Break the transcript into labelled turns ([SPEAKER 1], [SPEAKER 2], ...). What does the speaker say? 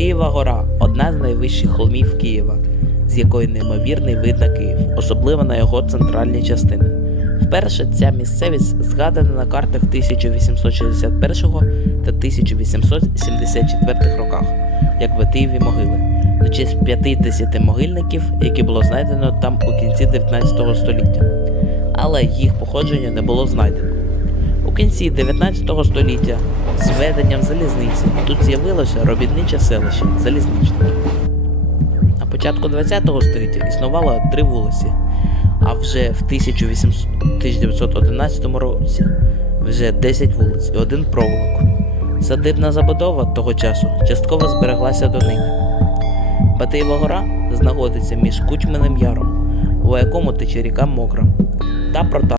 [SPEAKER 1] Батиєва гора одна з найвищих холмів Києва, з якої неймовірний вид на Київ, особливо на його центральній частині. Вперше ця місцевість згадана на картах 1861 та 1874 роках, як Батиєві могили, на честь 50 могильників, які було знайдено там у кінці 19 століття. Але їх походження не було знайдено. Кінці 19 століття з введенням залізниці тут з'явилося робітниче селище Залізничне. На початку 20 століття існувало три вулиці, а вже в 1800 1911 році вже 10 вулиць і один провулок. Садибна забудова того часу частково збереглася до нині. Батиєва гора знаходиться між Кучминим яром, у якому тече ріка Мокра, та Прота.